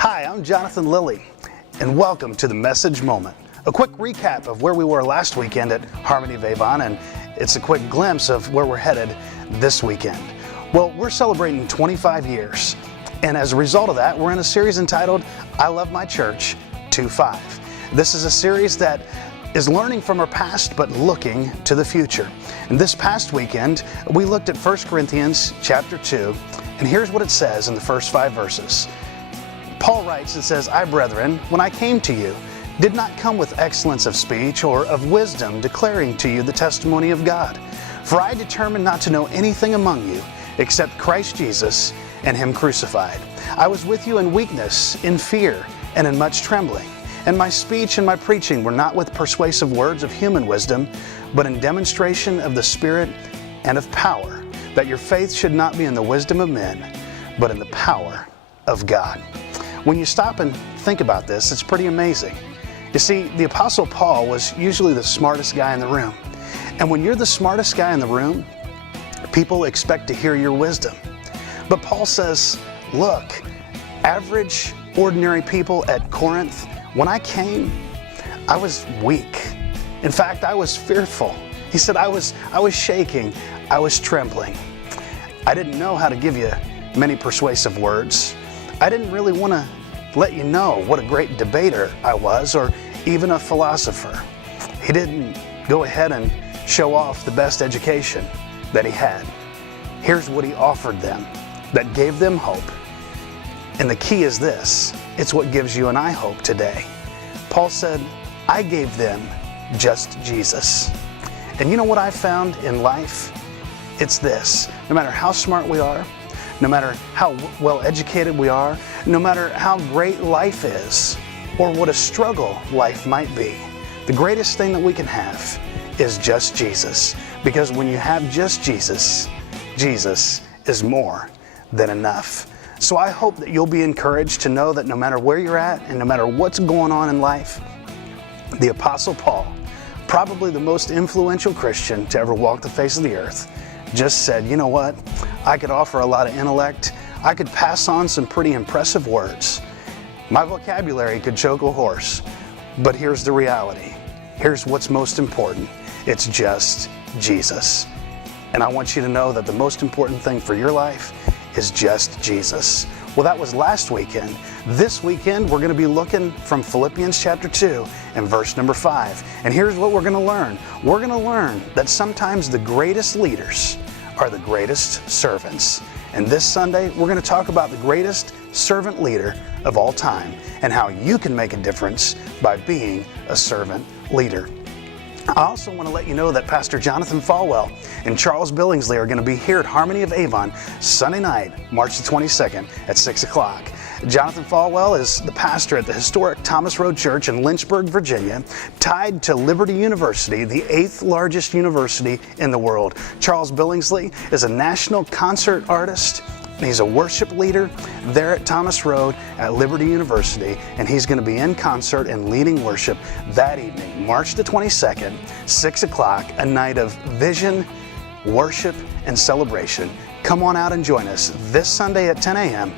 Hi, I'm Jonathan Lilly, and welcome to the Message Moment. A quick recap of where we were last weekend at Harmony of Avon, and it's a quick glimpse of where we're headed this weekend. Well, we're celebrating 25 years, and as a result of that, we're in a series entitled I Love My Church 2-5. This is a series that is learning from our past but looking to the future. And this past weekend, we looked at 1 Corinthians chapter 2, and here's what it says in the first 5 verses. Paul writes, it says, I, brethren, when I came to you, did not come with excellence of speech or of wisdom, declaring to you the testimony of God. For I determined not to know anything among you except Christ Jesus and Him crucified. I was with you in weakness, in fear, and in much trembling. And my speech and my preaching were not with persuasive words of human wisdom, but in demonstration of the Spirit and of power, that your faith should not be in the wisdom of men, but in the power of God. When you stop and think about this, it's pretty amazing. You see, the Apostle Paul was usually the smartest guy in the room. And when you're the smartest guy in the room, people expect to hear your wisdom. But Paul says, look, average, ordinary people at Corinth, when I came, I was weak. In fact, I was fearful. He said, I was shaking, I was trembling. I didn't know how to give you many persuasive words. I didn't really want to let you know what a great debater I was, or even a philosopher. He didn't go ahead and show off the best education that he had. Here's what he offered them that gave them hope. And the key is this, it's what gives you and I hope today. Paul said, I gave them just Jesus. And you know what I found in life? It's this, no matter how smart we are, no matter how well educated we are, no matter how great life is, or what a struggle life might be, the greatest thing that we can have is just Jesus. Because when you have just Jesus, Jesus is more than enough. So I hope that you'll be encouraged to know that no matter where you're at and no matter what's going on in life, the Apostle Paul, probably the most influential Christian to ever walk the face of the earth, just said, you know what, I could offer a lot of intellect, I could pass on some pretty impressive words. My vocabulary could choke a horse, but here's the reality. Here's what's most important. It's just Jesus. And I want you to know that the most important thing for your life is just Jesus. Well, that was last weekend. This weekend, we're going to be looking from Philippians chapter 2 and verse number 5. And here's what we're going to learn. We're going to learn that sometimes the greatest leaders are the greatest servants. And this Sunday, we're going to talk about the greatest servant leader of all time and how you can make a difference by being a servant leader. I also want to let you know that Pastor Jonathan Falwell and Charles Billingsley are going to be here at Harmony of Avon Sunday night, March the 22nd at 6 o'clock. Jonathan Falwell is the pastor at the historic Thomas Road Church in Lynchburg, Virginia, tied to Liberty University, the 8th largest university in the world. Charles Billingsley is a national concert artist. He's a worship leader there at Thomas Road at Liberty University, and he's going to be in concert and leading worship that evening, March the 22nd, 6 o'clock, a night of vision, worship, and celebration. Come on out and join us this Sunday at 10 a.m.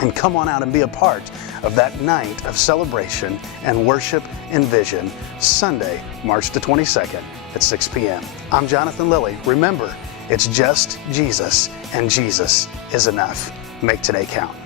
and come on out and be a part of that night of celebration and worship and vision, Sunday, March the 22nd at 6 p.m. I'm Jonathan Lilly. Remember, it's just Jesus, and Jesus is enough. Make today count.